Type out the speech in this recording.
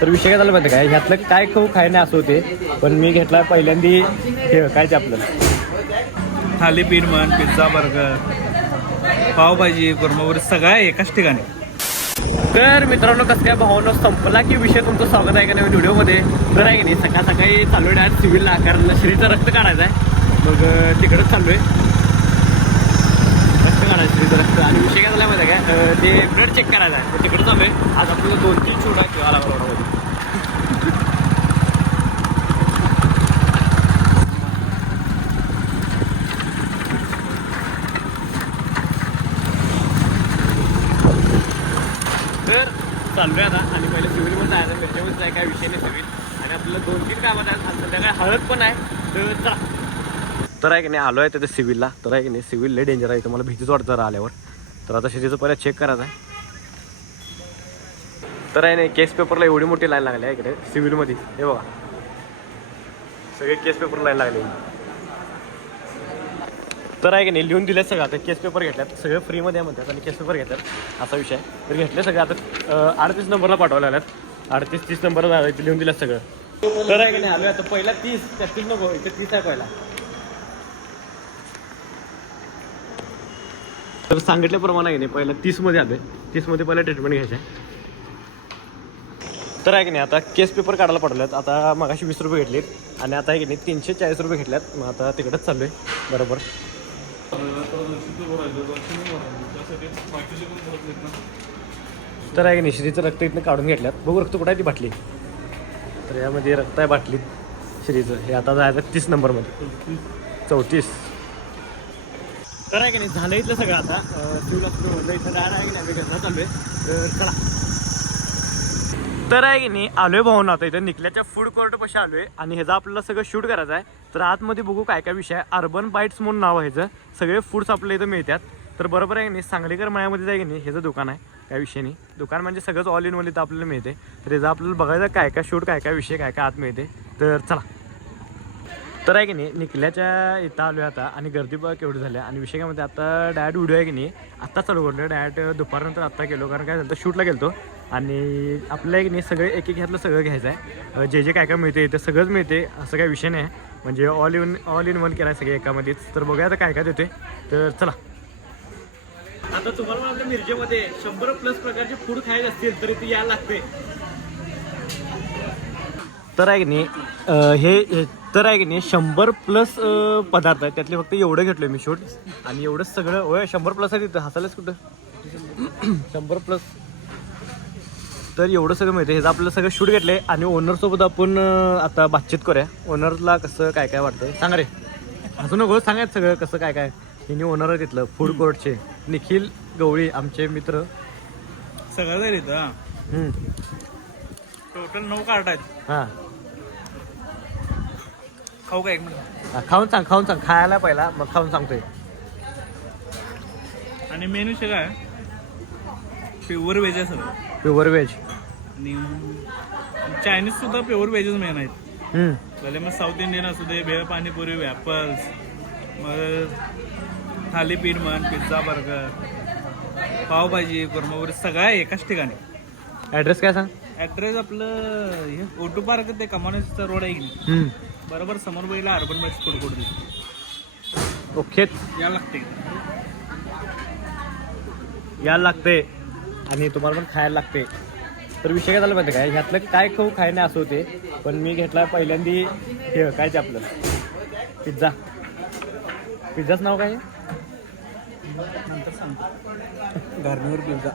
तर विषय काय झाला माहिती काय, ह्यातलं काय खाऊ खायने असं होते, पण मी घेतला पहिल्यांदी हे काय ते आपलं थालीपीठ म्हण, पिझ्झा, बर्गर, पावभाजी, कुर्मापुरी सगळं आहे एकाच ठिकाणी. तर मित्रांनो कसं काय भावना संपला की विषय तुमचं स्वागत आहे का नवीन व्हिडिओमध्ये. तर आहे की नाही सकाळ सकाळी चालू आहे डायरेक्ट सिव्हिलला, कारण श्रीचं रक्त काढायचं आहे. मग तिकडंच चालू आहे रक्त काढायचं श्रीचं रक्त. आणि विषय काय झाला माहिती आहे काय, ते ब्लड चेक करायचं आहे, तर तिकडं चालू आहे. आज आपल्याला 2-3 शूट आहे किंवा आला तर चालू आहे आता. आणि पहिले सिव्हिलमध्ये जायचं, मिरजेमध्ये जाय काय विषय नाही सिव्हिल. आणि आपल्याला 2-3 कामात आहेत आणि संध्याकाळी हळद पण आहे. तर चला. तर आहे की नाही आलो आहे तिथे सिव्हिलला. तर आहे की नाही सिव्हिल लय डेंजर आहे, तुम्हाला भीतीच वाटतं जरा आल्यावर. तर आता शेतीचं पहिला चेक करायचं आहे. तर आहे नाही केस पेपरला एवढी मोठी लाईन लागली आहे इकडे सिव्हिलमध्ये. हे बघा सगळे केस पेपर लाईन लागले. तर आहे की नाही लिहून दिले सगळं. आता केस पेपर घेतल्यात सगळं फ्रीमध्ये म्हणतात आणि केस पेपर घेतात असा विषय आहे. तर घेतले सगळं. आता 38 नंबरला पाठवायला लागल्यात. 38-30 नंबरला झालं इथे लिहून दिलं सगळं. तर आहे की नाही आलो आता पहिला 30-33 नको, इथे 30 आहे पहिला. तर सांगितल्याप्रमाणे आहे की नाही पहिला 30मध्ये आले. 30मध्ये पहिला ट्रीटमेंट घ्यायचं आहे. तर आहे की नाही आता केस पेपर काढायला पडल्यात. आता मगाशी 20 रुपये घेतलेत आणि आता आहे की नाही 340 रुपये घेतल्यात. मग आता तिकडंच चालू आहे बरोबर. तर आहे की नाही श्रीचं रक्त इथनं काढून घेतल्यात. बघू रक्त कुठं आहे ती बाटली. तर यामध्ये रक्त आहे बाटलीत श्रीचं. हे आता जायचं 30 नंबरमध्ये 34. तर आहे की नाही झालं इथलं सगळं. आता शिवला म्हटलं इथं काय आहे की नाही आम्ही घरला चालू आहे. तर चला. तर आहे की नाही आलोय भाऊन आता इथं निकल्याच्या फूड कोर्ट पाशी आलोय आणि ह्याचं आपल्याला सगळं शूट करायचं आहे. तर आतमध्ये बघू काय काय विषय आहे. अर्बन बाईट्स म्हणून नाव आहे ह्याचं. सगळे फूड्स आपल्या इथं मिळतात. तर बरोबर आहे की नाही सांगलीकर मळ्यामध्ये जाय की नाही ह्याचं दुकान आहे. काय विषय नाही, दुकान म्हणजे सगळंच ऑल इन वन इथं आपल्याला मिळते. तर ह्याचं आपल्याला बघायचं काय काय शूट काय काय विषय काय काय आत मिळते. तर चला. तर आहे की नाही निकल्याच्या इथं आलो आहे आता आणि गर्दी बघा केवढी झाली. आणि विषय काय म्हणते आता डायरेक्ट व्हिडिओ आहे की नाही आत्ता चालू करलो. डायरेक्ट दुपारनंतर आत्ता गेलो, कारण काय झालं शूटला गेलो आणि आपल्याला की नाही सगळे एक ह्यातलं सगळं घ्यायचं आहे. जे काय काय मिळते ते सगळंच मिळते, असं काही विषय नाही. म्हणजे ऑल इन वन केला आहे सगळे एकामध्येच. तर बघूया आता काय काय देते. तर चला. आता तुम्हाला मला मिरजेमध्ये 100+ प्रकारचे फूड खायचे असतील तर इथे यायला लागते. तर आहे की नाही हे तर आहे की नाही 100+ पदार्थ आहेत. त्यातले फक्त एवढं घेतलं मी शूट आणि एवढंच सगळं. होय 100+ आहे तिथं, हसायलाच कुठं 100+. तर एवढं सगळं मिळतं. ह्याचं आपलं सगळं शूट घेतलं आहे आणि ओनरसोबत आपण आता बातचीत करूया. ओनरला कसं काय काय वाटतंय सांगा रे. असं नको सांगायचं सगळं कसं काय काय. हिने ओनर आहे तिथलं फूड कोर्टचे निखिल गवळी आमचे मित्र. सगळं आहे इथं. टोटल 9 कार्ड आहेत. हां खाऊ का एक मिनिट. खाऊन सांग खायला पहिला मग खाऊन सांगतोय. आणि मेनू काय आहे प्युअर व्हेज आहे सगळं. प्युअर व्हेज आणि चायनीज सुद्धा प्युअर व्हेजच मेन आहेत. भले मग साऊथ इंडियन असू दे, भेळ पाणीपुरी, वॅपल्स, मग थालीपीठ म्हण, पिझ्झा, बर्गर, पावभाजी, कुर्मापुरी सगळं आहे एकाच ठिकाणी. ॲड्रेस काय सांग. ॲड्रेस आपलं हे ओटू पार्क ते कमानेचा रोड आहे की नाही बरोबर समोर बघितला urban bites food court. Okay यायला लागते यायला लागते आणि तुम्हाला पण खायला लागते. तर विषय काय झाला माहिती काय, ह्यातलं काय खाऊ खायने असं होते, पण मी घेतला पहिल्यांदी हे काय ते आपलं पिझ्झा. पिझ्झाच नाव काय नंतर सांगतो. Garnier pizza.